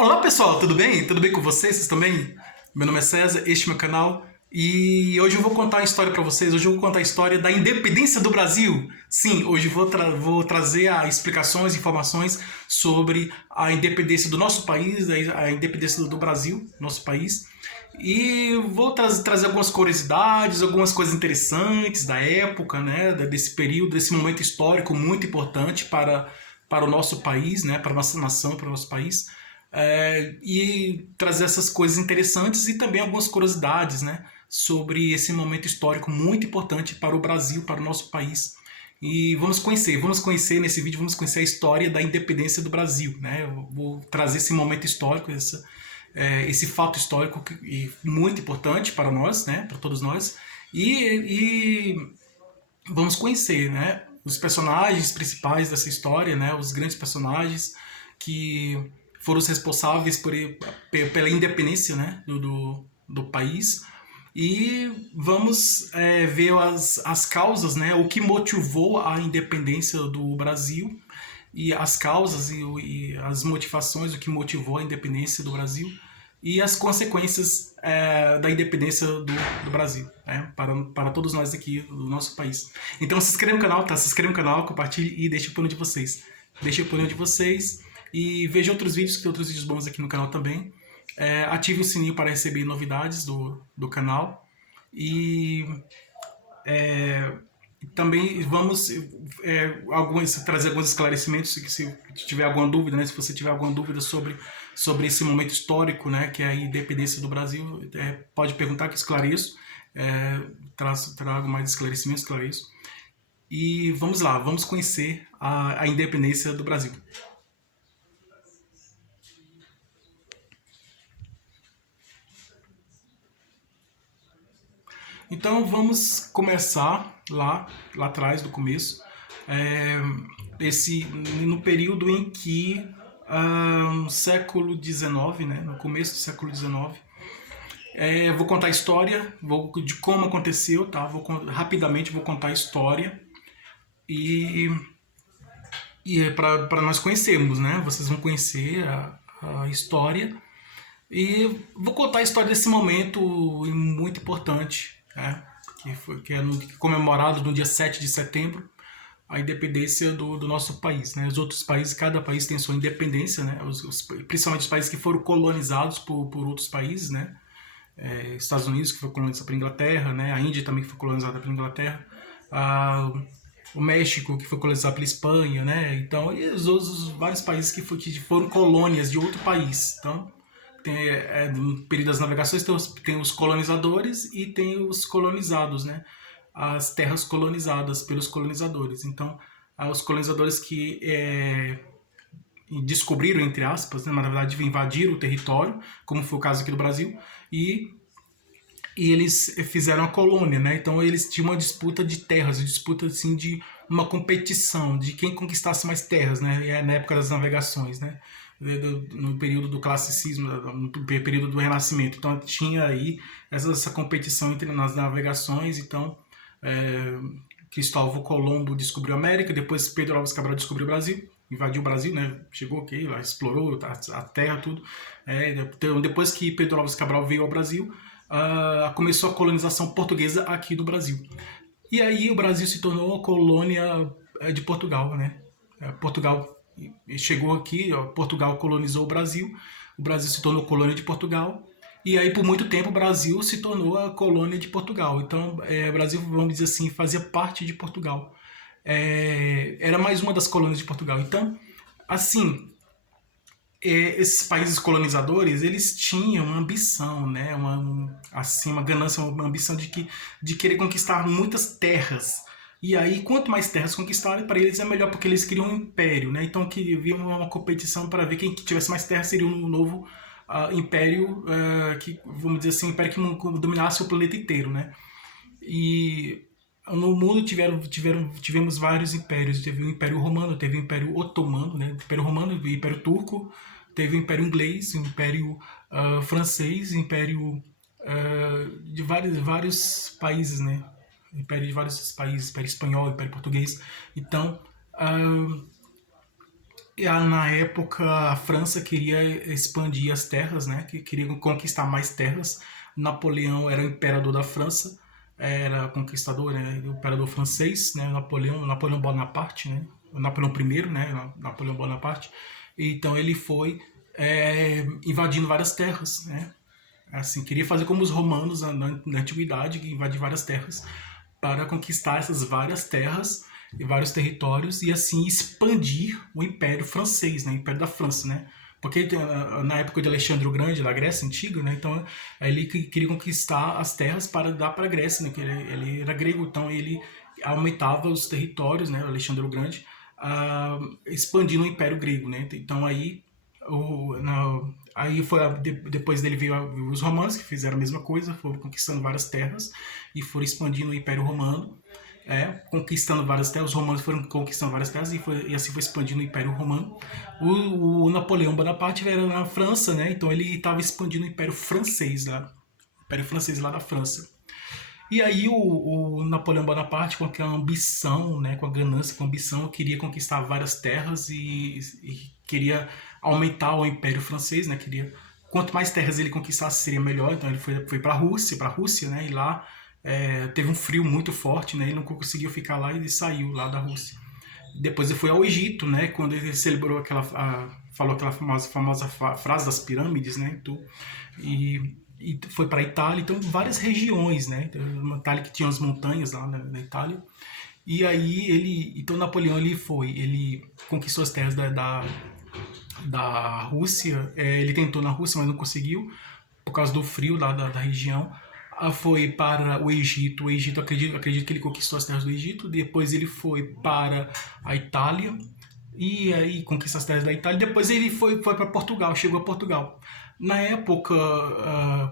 Olá pessoal, tudo bem? Tudo bem com vocês? Vocês estão bem? Meu nome é César, este é meu canal e hoje eu vou contar uma história para vocês. Hoje eu vou contar a história da independência do Brasil. Sim, hoje vou trazer explicações, informações sobre a independência do nosso país, a independência do Brasil, nosso país. E vou trazer algumas curiosidades, algumas coisas interessantes da época, né, desse período, desse momento histórico muito importante para o nosso país, né, para a nossa nação, para o nosso país. E trazer essas coisas interessantes e também algumas curiosidades, né, sobre esse momento histórico muito importante para o Brasil, para o nosso país. E vamos conhecer nesse vídeo, vamos conhecer a história da independência do Brasil, né? Eu vou trazer esse momento histórico, esse fato histórico muito importante para nós, né, para todos nós, e vamos conhecer, né, os personagens principais dessa história, né, os grandes personagens que foram os responsáveis pela independência, né, do país. E vamos ver as causas, né, o que motivou a independência do Brasil e as causas e as motivações, o que motivou a independência do Brasil e as consequências da independência do Brasil, né, para todos nós aqui do nosso país. Então se inscreva no canal, tá? Se inscreva no canal, compartilhe e deixe o opinião de vocês. Deixe a opinião de vocês e veja outros vídeos, que tem outros vídeos bons aqui no canal também. Ative o sininho para receber novidades do canal. E também vamos trazer alguns esclarecimentos, se tiver alguma dúvida, né, se você tiver alguma dúvida sobre esse momento histórico, né, que é a independência do Brasil, pode perguntar que esclareço, trago mais esclarecimentos, esclareço. E vamos lá, vamos conhecer a independência do Brasil. Então vamos começar lá atrás, do começo, no período em que, no século XIX, né, no começo do século XIX, vou contar a história de como aconteceu, tá? Rapidamente vou contar a história e para nós conhecermos, né? Vocês vão conhecer a história e vou contar a história desse momento muito importante, né? Que é comemorado no dia 7 de setembro, a independência do nosso país, né? Os outros países, cada país tem sua independência, né? Principalmente os países que foram colonizados por outros países, né? Estados Unidos, que foi colonizado pela Inglaterra, né? A Índia também, que foi colonizada pela Inglaterra, o México, que foi colonizado pela Espanha, né? Então, e os outros vários países que foram colônias de outro país. Então, no período das navegações tem os colonizadores e tem os colonizados, né? As terras colonizadas pelos colonizadores. Então, os colonizadores que descobriram, entre aspas, né, na verdade invadiram o território, como foi o caso aqui do Brasil, e eles fizeram a colônia, né? Então eles tinham uma disputa de terras, uma disputa assim de uma competição de quem conquistasse mais terras, né? Na época das navegações, né? No período do classicismo, no período do Renascimento. Então tinha aí essa competição nas navegações. Então Cristóvão Colombo descobriu a América, depois Pedro Álvares Cabral descobriu o Brasil, invadiu o Brasil, né? Chegou aqui, lá explorou a terra, tudo. Então, depois que Pedro Álvares Cabral veio ao Brasil, começou a colonização portuguesa aqui do Brasil. E aí o Brasil se tornou a colônia de Portugal, né? Portugal chegou aqui, Portugal colonizou o Brasil se tornou colônia de Portugal, e aí por muito tempo o Brasil se tornou a colônia de Portugal. Então o Brasil, vamos dizer assim, fazia parte de Portugal. Era mais uma das colônias de Portugal. Então, assim, esses países colonizadores, eles tinham uma ambição, né? Uma ganância, uma ambição de querer conquistar muitas terras. E aí, quanto mais terras conquistarem, para eles é melhor, porque eles criam um império, né? Então, que havia uma competição para ver quem tivesse mais terras seria um novo império, que, vamos dizer assim, um império que dominasse o planeta inteiro, né? E no mundo tivemos vários impérios. Teve o Império Romano, teve o Império Otomano, né? O Império Romano, o Império Turco, teve o Império Inglês, o Império Francês, o Império de vários países, né? Império de vários países, Império Espanhol, Império Português. Então, Na época, a França queria expandir as terras, né? Que queria conquistar mais terras. Napoleão era o imperador da França, era conquistador, né? O imperador francês, né? Napoleão Bonaparte, né? Napoleão I, né? Napoleão Bonaparte. Então ele foi invadindo várias terras, né? Assim, queria fazer como os romanos na antiguidade, que invadir várias terras para conquistar essas várias terras e vários territórios e assim expandir o Império Francês, né, o Império da França, né? Porque na época de Alexandre o Grande, da Grécia Antiga, né, então ele queria conquistar as terras para dar para a Grécia, né, que ele era grego, então ele aumentava os territórios, né, Alexandre o Grande, expandindo o Império Grego, né? Então aí aí foi depois dele veio os romanos que fizeram a mesma coisa, foram conquistando várias terras e foram expandindo o Império Romano, conquistando várias terras. Os romanos foram conquistando várias terras e assim foi expandindo o Império Romano. O Napoleão Bonaparte era na França, né? Então ele estava expandindo o Império Francês lá da França. E aí o Napoleão Bonaparte, com aquela ambição, né, com a ganância, com a ambição, queria conquistar várias terras e queria aumentar o Império Francês, né, queria quanto mais terras ele conquistasse seria melhor. Então ele foi para a Rússia, né, e lá teve um frio muito forte, né, ele não conseguiu ficar lá e ele saiu lá da Rússia. Depois ele foi ao Egito, né, quando ele celebrou falou aquela famosa frase das pirâmides, né, então, e foi para a Itália, então várias regiões, né? Então, uma Itália que tinha as montanhas lá na Itália. E aí então Napoleão ele conquistou as terras da Rússia. Ele tentou na Rússia, mas não conseguiu por causa do frio lá da região. Foi para o Egito. O Egito, acredito que ele conquistou as terras do Egito. Depois ele foi para a Itália e aí conquistou as terras da Itália. Depois ele foi para Portugal, chegou a Portugal. Na época,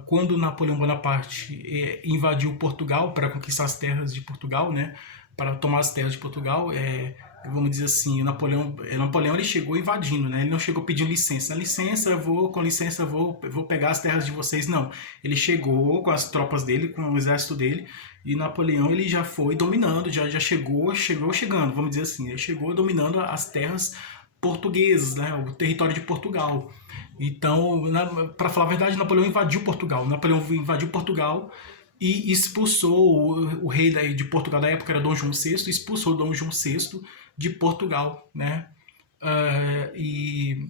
quando Napoleão Bonaparte invadiu Portugal para conquistar as terras de Portugal, né, para tomar as terras de Portugal, vamos dizer assim, Napoleão ele chegou invadindo, né, ele não chegou pedindo licença. Com licença vou pegar as terras de vocês, não. Ele chegou com as tropas dele, com o exército dele, e Napoleão ele já foi dominando, já chegou chegando, vamos dizer assim, ele chegou dominando as terras portuguesas, né, o território de Portugal. Então, para falar a verdade, Napoleão invadiu Portugal. Napoleão invadiu Portugal e expulsou o rei de Portugal da época, era Dom João VI, expulsou Dom João VI de Portugal, né? E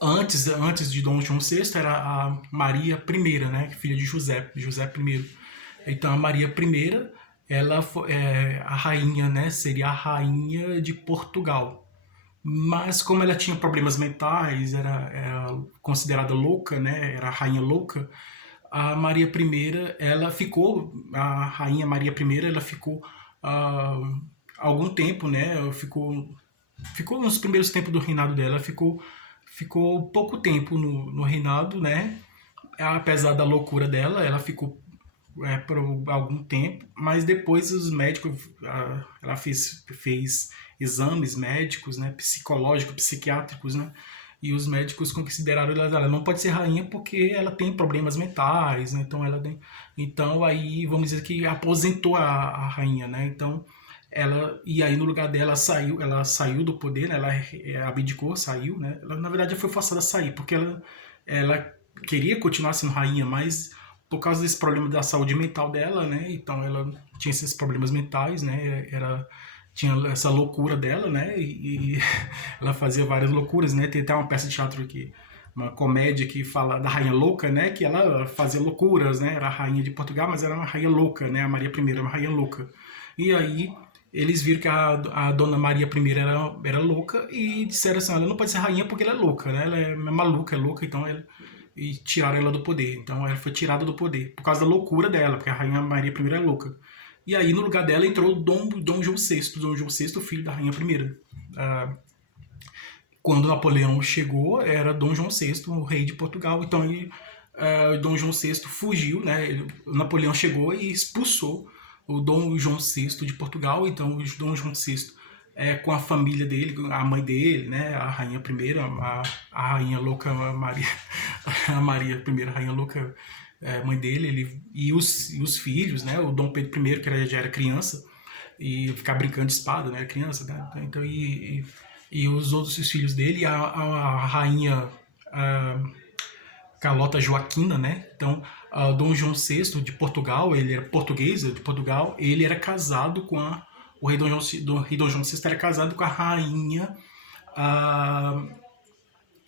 antes de Dom João VI era a Maria I, né? Filha de José I. Então a Maria I, ela a rainha, né? Seria a rainha de Portugal. Mas como ela tinha problemas mentais, era considerada louca, né? Era a rainha louca. A rainha Maria I, ela ficou algum tempo, né? Ficou nos primeiros tempos do reinado dela, ficou pouco tempo no reinado, né? Apesar da loucura dela, ela ficou por algum tempo, mas depois os médicos, ela fez exames médicos, né, psicológicos, psiquiátricos, né, e os médicos consideraram ela não pode ser rainha porque ela tem problemas mentais, né, então aí vamos dizer que aposentou a rainha, né, então e aí no lugar dela ela saiu do poder, né, ela abdicou, saiu, né, na verdade ela foi forçada a sair porque ela queria continuar sendo rainha, mas por causa desse problema da saúde mental dela, né? Então ela tinha esses problemas mentais, né? Tinha essa loucura dela, né? E ela fazia várias loucuras, né? Tem até uma peça de teatro aqui, uma comédia que fala da rainha louca, né? Que ela fazia loucuras, né? Era a rainha de Portugal, mas era uma rainha louca, né? A Maria I era uma rainha louca. E aí eles viram que a dona Maria I era louca e disseram assim, ela não pode ser rainha porque ela é louca, né? Ela é maluca, é louca, então e tiraram ela do poder. Então ela foi tirada do poder por causa da loucura dela, porque a rainha Maria I é louca. E aí no lugar dela entrou Dom João VI, filho da rainha I. Quando Napoleão chegou, era Dom João VI, o rei de Portugal. Então Dom João VI fugiu, né? Napoleão chegou e expulsou o Dom João VI de Portugal. Então o Dom João VI com a família dele, a mãe dele, né, a rainha I, a rainha louca Maria, a Maria I, a rainha louca, mãe dele, e os filhos, né, o Dom Pedro I, que já era criança, e ficar brincando de espada, né, criança, né, então, e os outros filhos dele, a rainha Carlota Joaquina, né? Então, Dom João VI de Portugal, ele era português de Portugal, ele era casado com o rei Dom João, rei Dom João VI era casado com a, a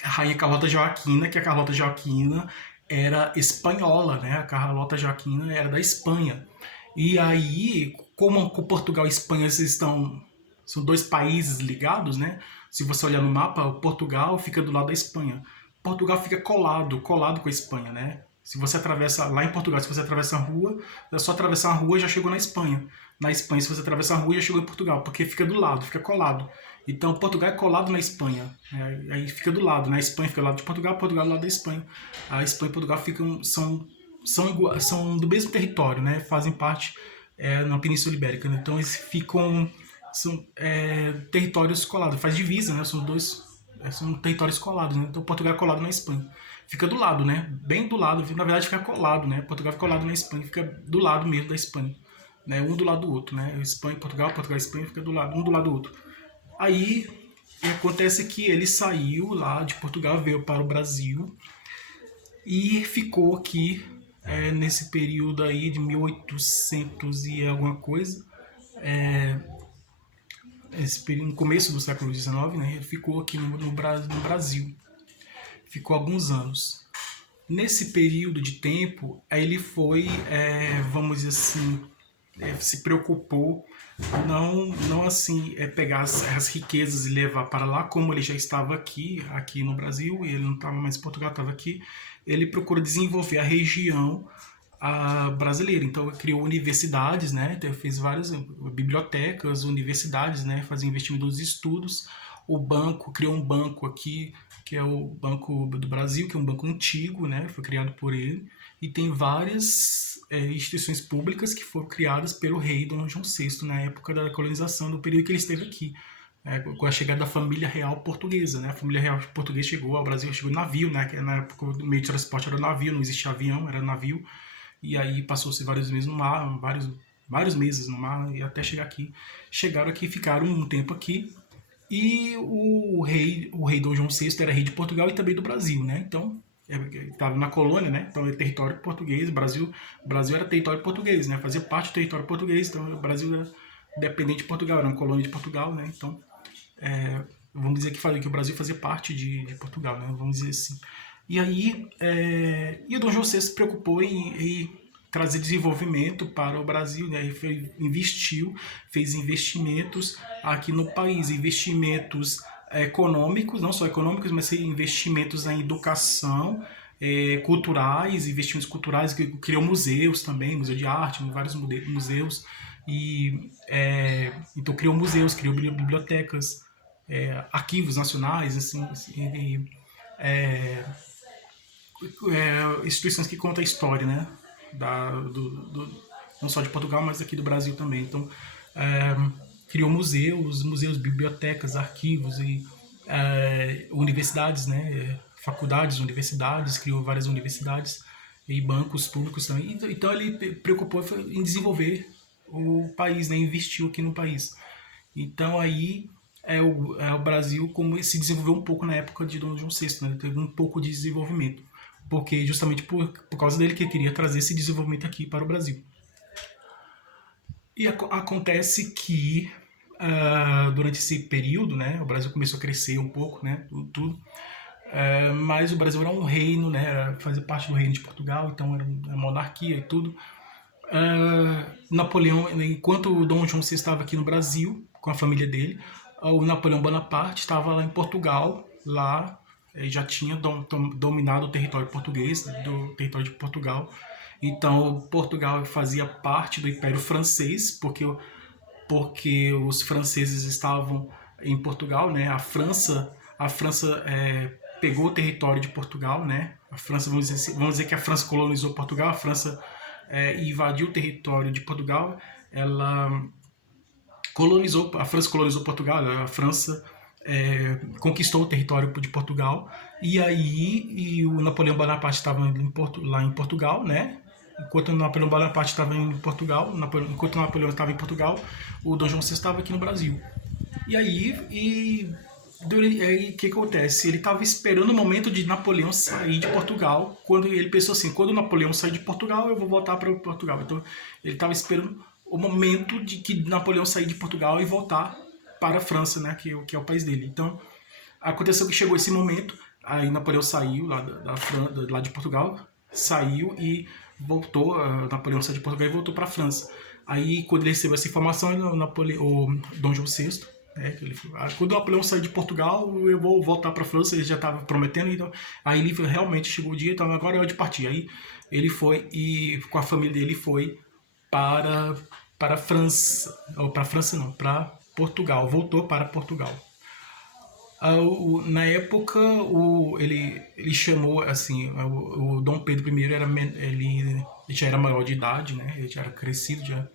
rainha Carlota Joaquina, que a Carlota Joaquina era espanhola, né? A Carlota Joaquina era da Espanha. E aí, como Portugal e Espanha são dois países ligados, né? Se você olhar no mapa, Portugal fica do lado da Espanha. Portugal fica colado com a Espanha, né? Se você atravessa lá em Portugal, se você atravessa a rua, é só atravessar a rua já chegou na Espanha. Na Espanha, se você atravessar a rua já chegou em Portugal, porque fica do lado, fica colado. Então, Portugal é colado na Espanha, né? Aí fica do lado, né? A Espanha fica do lado de Portugal, Portugal do lado da Espanha. A Espanha e Portugal são do mesmo território, né? Fazem parte na Península Ibérica, né? Então eles são territórios colados, faz divisa, né? São territórios colados, né? Então Portugal é colado na Espanha. Fica do lado, né? Bem do lado, na verdade fica colado, né? Portugal fica colado na Espanha, fica do lado mesmo da Espanha, né? Um do lado do outro, né? Espanha, Portugal, Portugal e Espanha fica do lado, um do lado do outro. Aí acontece que ele saiu lá de Portugal, veio para o Brasil e ficou aqui nesse período aí de 1800 e alguma coisa, esse período, no começo do século XIX, né, ele ficou aqui no Brasil, ficou alguns anos. Nesse período de tempo, ele foi, vamos dizer assim, se preocupou não assim pegar as riquezas e levar para lá, como ele já estava aqui no Brasil, e ele não estava mais em Portugal, estava aqui. Ele procura desenvolver a região brasileira. Então ele criou universidades, né? Então, fez várias bibliotecas, universidades, né? Fazia investimento nos estudos. O banco criou um banco aqui que é o Banco do Brasil, que é um banco antigo, né? Foi criado por ele e tem várias instituições públicas que foram criadas pelo rei Dom João VI na época da colonização, do período que ele esteve aqui. Com a chegada da família real portuguesa, né? A família real portuguesa chegou ao Brasil, chegou em navio, né? Que na época o meio de transporte era navio, não existia avião, era navio. E aí passou-se vários meses no mar, vários meses no mar, e até chegar aqui. Chegaram aqui, ficaram um tempo aqui. E o rei Dom João VI era rei de Portugal e também do Brasil, né? Então, estava na colônia, né? Então, é território português. O Brasil era território português, né? Fazia parte do território português. Então, o Brasil era dependente de Portugal, era uma colônia de Portugal, né? Então, vamos dizer que o Brasil fazia parte de Portugal, né? Vamos dizer assim. E aí, e o Dom João VI se preocupou em trazer desenvolvimento para o Brasil, né? Ele fez investimentos aqui no país, investimentos econômicos, não só econômicos, mas investimentos na educação, investimentos culturais, que criou museus também, museu de arte, vários museus, e então criou museus, criou bibliotecas, arquivos nacionais, assim, instituições que contam a história, né? Não só de Portugal, mas aqui do Brasil também. Então, criou museus, bibliotecas, arquivos e universidades, né? Faculdades, universidades, criou várias universidades e bancos públicos também. Então, ele preocupou em desenvolver o país, né? Investiu aqui no país. Então, aí o Brasil como se desenvolveu um pouco na época de Dom João VI, né? Teve um pouco de desenvolvimento, porque justamente por causa dele que ele queria trazer esse desenvolvimento aqui para o Brasil. E acontece que durante esse período, né, o Brasil começou a crescer um pouco, né, tudo. Mas o Brasil era um reino, né, fazia parte do reino de Portugal, então era uma monarquia e tudo. Napoleão, enquanto o Dom João VI estava aqui no Brasil com a família dele, o Napoleão Bonaparte estava lá em Portugal, lá já tinha dominado o território português, do território de Portugal. Então Portugal fazia parte do Império Francês, porque os franceses estavam em Portugal, né? A França pegou o território de Portugal, né? A França, vamos dizer que a França colonizou Portugal, a França invadiu o território de Portugal, a França colonizou Portugal, a França conquistou o território de Portugal, e o Napoleão Bonaparte estava lá em Portugal, né? Enquanto o Napoleão Bonaparte estava em Portugal, enquanto o Napoleão estava em Portugal, o Dom João VI estava aqui no Brasil. E aí, Aí o que acontece? Ele estava esperando o momento de Napoleão sair de Portugal, quando ele pensou assim, quando Napoleão sair de Portugal, eu vou voltar para Portugal. Então ele estava esperando o momento de que Napoleão sair de Portugal e voltar para a França, né, que é o país dele. Então aconteceu que chegou esse momento, aí Napoleão saiu lá lá de Portugal, saiu e voltou, Napoleão saiu de Portugal e voltou para a França. Aí quando ele recebeu essa informação, o Dom João VI, ele falou, quando o Napoleão sair de Portugal, eu vou voltar para a França, ele já estava prometendo, então, aí ele realmente chegou o dia, então agora é hora de partir. Aí ele foi e com a família dele foi para a França, ou para a França não, para Portugal, voltou para Portugal. Na época, ele chamou, assim, o Dom Pedro I, ele já era maior de idade, né? Ele já era crescido, já,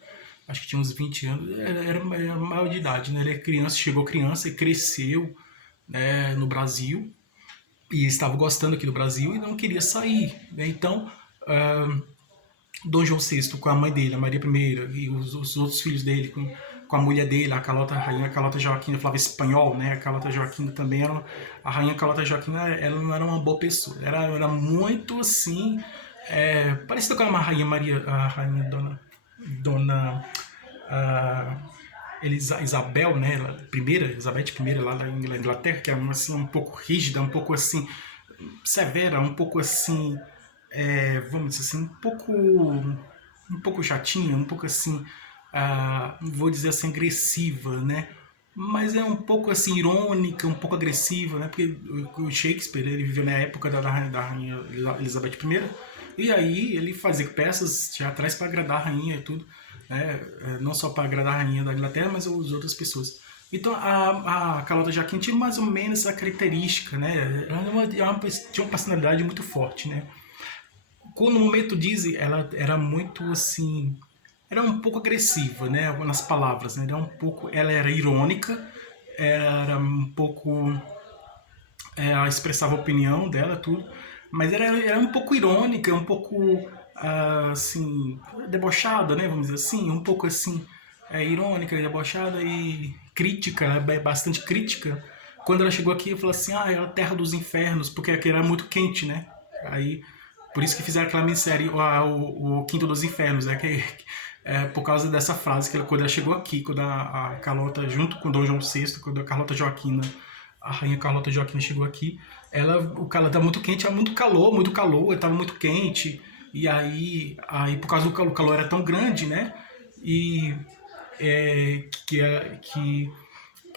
acho que tinha uns 20 anos, era maior de idade, né? Ele é criança, chegou criança e cresceu, né, no Brasil, e estava gostando aqui do Brasil e não queria sair, né? Então, Dom João VI com a mãe dele, a Maria I, e os outros filhos dele, com a mulher dele, a rainha Carlota Joaquina, falava espanhol, né? A Carlota Joaquina também era. A rainha Carlota Joaquina, ela não era uma boa pessoa, era muito assim. Parecida com a rainha Maria, a rainha Dona Isabel, né? Elizabeth I, lá na Inglaterra, que é assim, um pouco rígida, um pouco assim, severa, um pouco assim, vamos dizer assim, um pouco chatinha, um pouco assim, vou dizer assim, agressiva, né? Mas é um pouco assim irônica, um pouco agressiva, né? Porque o Shakespeare, ele viveu na época da rainha Elizabeth I, e aí ele fazia peças teatrais para agradar a rainha e tudo, né? Não só para agradar a rainha da Inglaterra, mas as outras pessoas. Então a Carlota Joaquina tinha mais ou menos essa característica, né? Tinha uma personalidade muito forte, né? No momento dizem, ela era muito assim, era um pouco agressiva, né, nas palavras, né? Ela era irônica, era um pouco, ela expressava a opinião dela, tudo, mas era um pouco irônica, um pouco, assim, debochada, né, vamos dizer assim, um pouco assim, irônica, debochada e crítica, né, bastante crítica. Quando ela chegou aqui, eu falei assim, é a terra dos infernos, porque aqui era muito quente, né? Aí, por isso que fizeram aquela minissérie, o Quinto dos Infernos, né? Por causa dessa frase, que quando ela chegou aqui, quando a Carlota, junto com o Dom João VI, quando a Carlota Joaquina, a rainha Carlota Joaquina chegou aqui, o calor estava muito quente, era muito calor, estava muito quente, e aí por causa do calor, o calor era tão grande, né? E que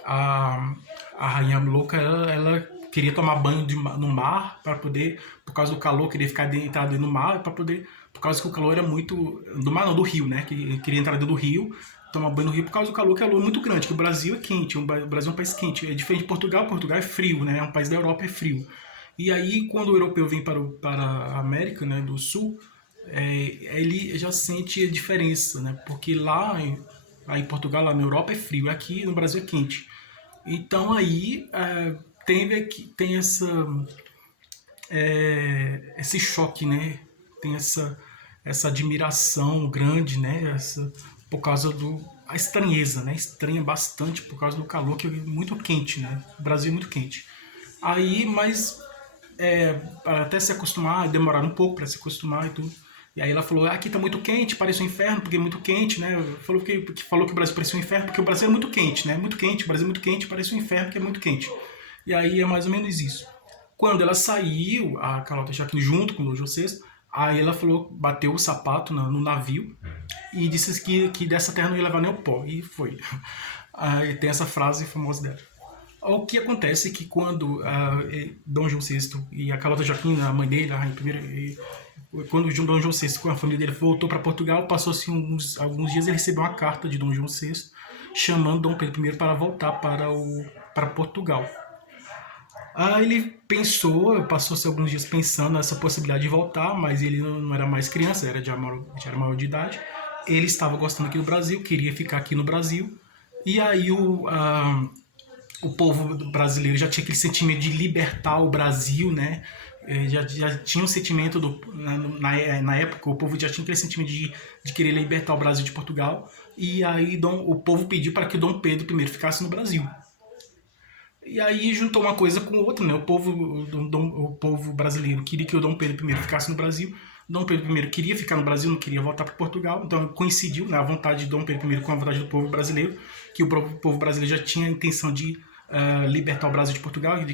a rainha louca, ela queria tomar banho no mar para poder, por causa do calor, queria ficar dentro no mar para poder, por causa que o calor era muito, do mar não, do rio, né, que queria entrar dentro do rio, tomar banho no rio por causa do calor, que é muito grande, que o Brasil é quente, o Brasil é um país quente, é diferente de Portugal, Portugal é frio, né, é um país da Europa, é frio. E aí, quando o europeu vem para a América, né, do Sul, ele já sente a diferença, né, porque lá em Portugal, lá na Europa é frio, aqui no Brasil é quente. Então aí tem esse choque, né? Tem essa admiração grande, né? Por causa a estranheza, né? Estranha bastante por causa do calor, que é muito quente, né? O Brasil é muito quente. Aí, mas até se acostumar, demorar um pouco para se acostumar e tudo. E aí ela falou, aqui tá muito quente, parece um inferno, porque é muito quente, né? Falou que o Brasil parecia um inferno, porque o Brasil é muito quente, né? Muito quente, o Brasil é muito quente, parece um inferno, porque é muito quente. E aí é mais ou menos isso. Quando ela saiu, a Carlota Joaquina junto com o Dom João VI, aí ela falou, bateu o sapato no navio e disse que dessa terra não ia levar nem o pó, e foi. Aí tem essa frase famosa dela. O que acontece é que quando Dom João VI e a Carlota Joaquina, a mãe dele, a rainha primeira, quando o Dom João VI com a família dele voltou para Portugal, passou-se alguns dias, ele recebeu uma carta de Dom João VI chamando Dom Pedro I para voltar para Portugal. Aí ele pensou, passou-se alguns dias pensando nessa possibilidade de voltar, mas ele não era mais criança, já era maior de idade. Ele estava gostando aqui do Brasil, queria ficar aqui no Brasil, e aí o povo brasileiro já tinha aquele sentimento de libertar o Brasil, né? Já tinha um sentimento, na época, o povo já tinha aquele sentimento de querer libertar o Brasil de Portugal, e aí o povo pediu para que Dom Pedro I ficasse no Brasil. E aí juntou uma coisa com outra, né? O povo brasileiro queria que o Dom Pedro I ficasse no Brasil. Dom Pedro I queria ficar no Brasil, não queria voltar para Portugal. Então coincidiu, né, a vontade de Dom Pedro I com a vontade do povo brasileiro, que o povo brasileiro já tinha a intenção de libertar o Brasil de Portugal,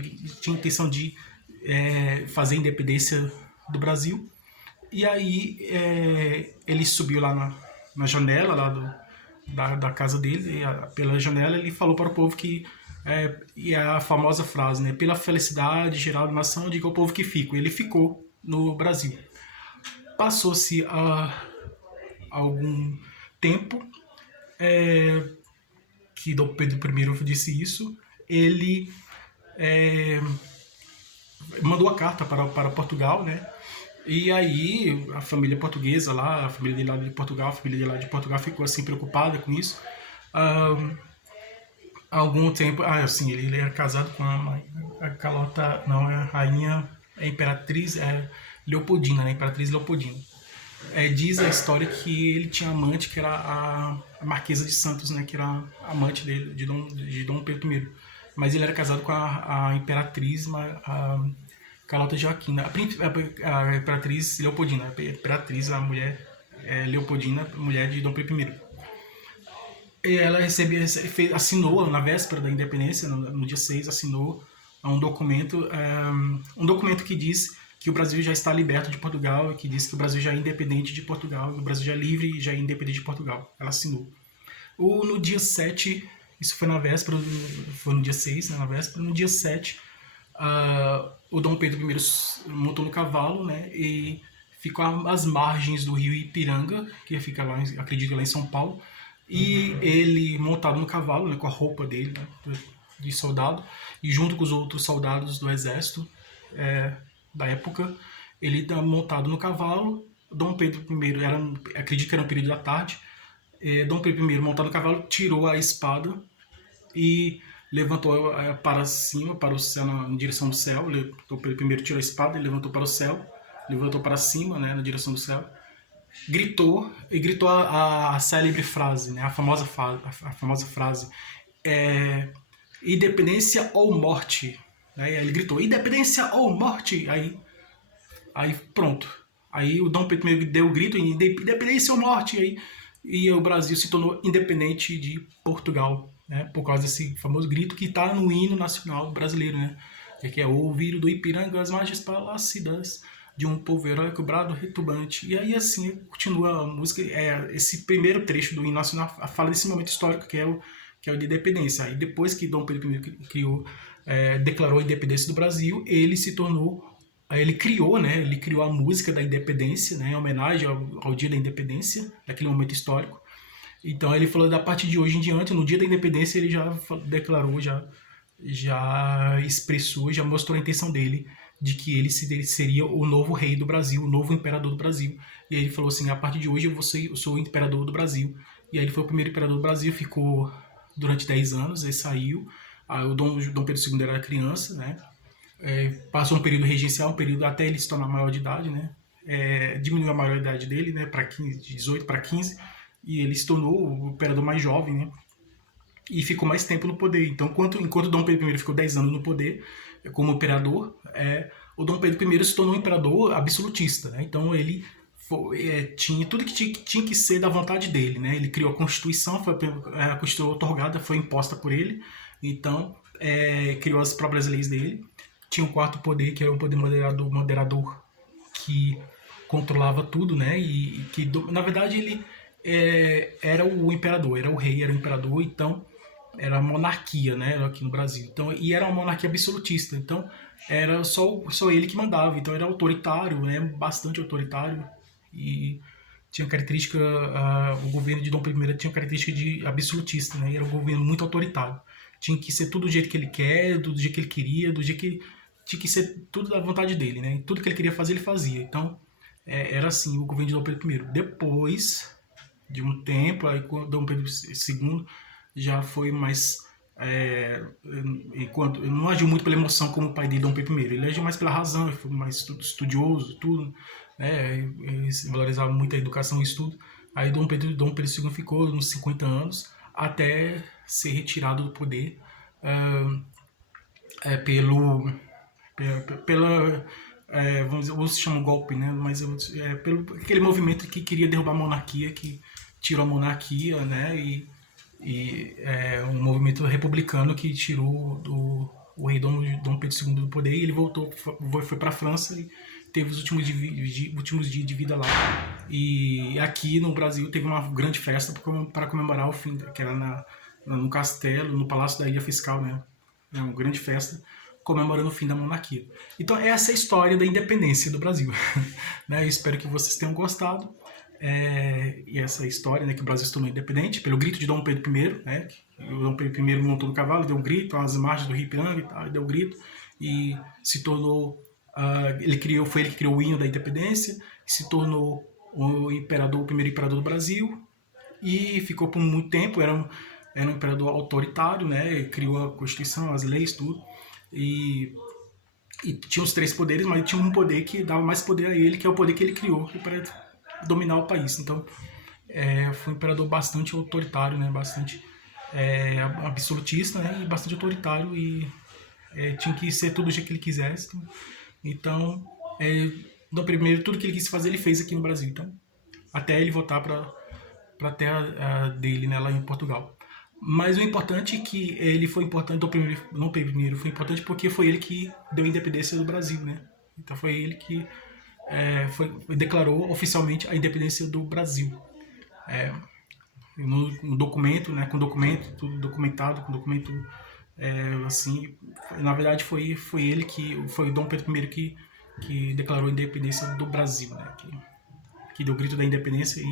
tinha a intenção de fazer a independência do Brasil. E aí ele subiu lá na janela lá da casa dele, pela janela ele falou para o povo que e a famosa frase, né? Pela felicidade geral da nação, diga ao povo que fico. Ele ficou no Brasil. Passou-se algum tempo que Dom Pedro I disse isso, ele mandou a carta para Portugal, né? E aí a família portuguesa lá, a família de lá de Portugal, a família de lá de Portugal ficou assim preocupada com isso. Há algum tempo, assim, ele era casado com a Carlota, não, a rainha, a imperatriz Leopoldina, né? Imperatriz Leopoldina. Diz a história que ele tinha amante que era a Marquesa de Santos, né? Que era a amante dele, de Dom Pedro I. Mas ele era casado com a imperatriz, a Carlota Joaquina, a imperatriz Leopoldina, a imperatriz, a mulher Leopoldina, mulher de Dom Pedro I. E ela assinou na véspera da independência, no dia 6, assinou um documento que diz que o Brasil já está liberto de Portugal, que diz que o Brasil já é independente de Portugal, o Brasil já é livre e já é independente de Portugal. Ela assinou. No dia 7, isso foi na véspera, foi no dia 6, né, na véspera, no dia 7, o Dom Pedro I montou no cavalo, né, e ficou às margens do rio Ipiranga, que fica lá, acredito lá em São Paulo, e ele montado no cavalo, né, com a roupa dele, né, de soldado, e junto com os outros soldados do exército da época, ele está montado no cavalo. Dom Pedro I, acredito que era no período da tarde, Dom Pedro I montado no cavalo tirou a espada e levantou para cima, para o céu, na direção do céu. Dom Pedro I tirou a espada e levantou para o céu, levantou para cima, né, na direção do céu. Gritou a célebre frase, né, a famosa frase, independência ou morte. Né, ele gritou, independência ou morte. Aí pronto. Aí o Dom Pedro I deu o grito, independência ou morte. E o Brasil se tornou independente de Portugal, né, por causa desse famoso grito que está no hino nacional brasileiro, né, que é ouvir do Ipiranga as margens plácidas de um povo heróico brado retumbante. E aí assim continua a música, esse primeiro trecho do hino nacional fala desse momento histórico que é o de independência. Aí depois que Dom Pedro I declarou a independência do Brasil, ele se tornou, ele criou a música da independência, né, em homenagem ao dia da independência, daquele momento histórico. Então ele falou, da partir de hoje em diante, no dia da independência, ele já declarou, já expressou, já mostrou a intenção dele de que ele seria o novo rei do Brasil, o novo imperador do Brasil. E aí ele falou assim, a partir de hoje eu sou o imperador do Brasil. E aí ele foi o primeiro imperador do Brasil, ficou durante 10 anos, ele saiu. O Dom Pedro II era criança, né? Passou um período regencial, um período até ele se tornar maior de idade, né? Diminuiu a maioridade dele, né, para 18 para 15, e ele se tornou o imperador mais jovem, né? E ficou mais tempo no poder. Então, enquanto Dom Pedro I ficou 10 anos no poder como imperador, o Dom Pedro I se tornou um imperador absolutista, né? Então ele tinha tudo que tinha que ser da vontade dele, né? Ele criou a Constituição, a Constituição otorgada foi imposta por ele, então criou as próprias leis dele. Tinha o quarto poder, que era o poder moderador, que controlava tudo, né? E que, na verdade, ele era o imperador, era o rei, era o imperador, então era a monarquia, né, aqui no Brasil. Então, e era uma monarquia absolutista, então era só ele que mandava, então era autoritário, né, bastante autoritário, e tinha característica, o governo de Dom I tinha característica de absolutista, né, era um governo muito autoritário. Tinha que ser tudo do jeito que ele quer, do jeito que ele queria, do jeito que tinha que ser tudo da vontade dele, né? Tudo que ele queria fazer, ele fazia. Então, era assim o governo de Dom Pedro I. Depois de um tempo, aí com Dom Pedro II já foi mais enquanto não agiu muito pela emoção como o pai dele, Dom Pedro I. Ele agiu mais pela razão, ele foi mais estudioso, tudo, né? Ele valorizava muito a educação e o estudo. Aí Dom Pedro II ficou uns 50 anos até ser retirado do poder pelo pela vamos dizer, ou se chama golpe, né? Mas pelo aquele movimento que queria derrubar a monarquia, que tirou a monarquia, né? E um movimento republicano que tirou o rei Dom Pedro II do poder, e ele voltou, foi para a França e teve os últimos dias de vida lá. E aqui no Brasil teve uma grande festa para comemorar o fim, que era no castelo, no Palácio da Ilha Fiscal, né? É uma grande festa comemorando o fim da monarquia. Então essa é a história da independência do Brasil. Né? Eu espero que vocês tenham gostado. E essa história, né, que o Brasil se tornou independente pelo grito de Dom Pedro I, né, o Dom Pedro I montou no cavalo, deu um grito, às margens do Rio Ipiranga e tal, deu um grito e se tornou, foi ele que criou o hino da independência, se tornou o primeiro imperador do Brasil e ficou por muito tempo, era um imperador autoritário, né, criou a Constituição, as leis, tudo, e tinha os três poderes, mas tinha um poder que dava mais poder a ele, que é o poder que ele criou para dominar o país. Então, foi um imperador bastante autoritário, né? Bastante absolutista, né? E bastante autoritário, e tinha que ser tudo o jeito que ele quisesse. Então, no primeiro, tudo que ele quis fazer, ele fez aqui no Brasil. Então, até ele voltar para a terra dele, né? Lá em Portugal. Mas o importante é que ele foi importante, não primeiro, foi importante porque foi ele que deu a independência do Brasil, né? Então foi ele que declarou oficialmente a independência do Brasil. No documento, né, com documento, tudo documentado, com documento assim, na verdade foi ele foi o Dom Pedro I que declarou a independência do Brasil, né, que deu o grito da independência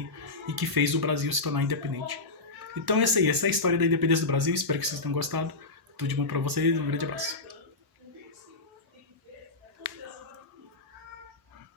e que fez o Brasil se tornar independente. Então essa é a história da independência do Brasil, espero que vocês tenham gostado. Tudo de bom pra vocês, um grande abraço.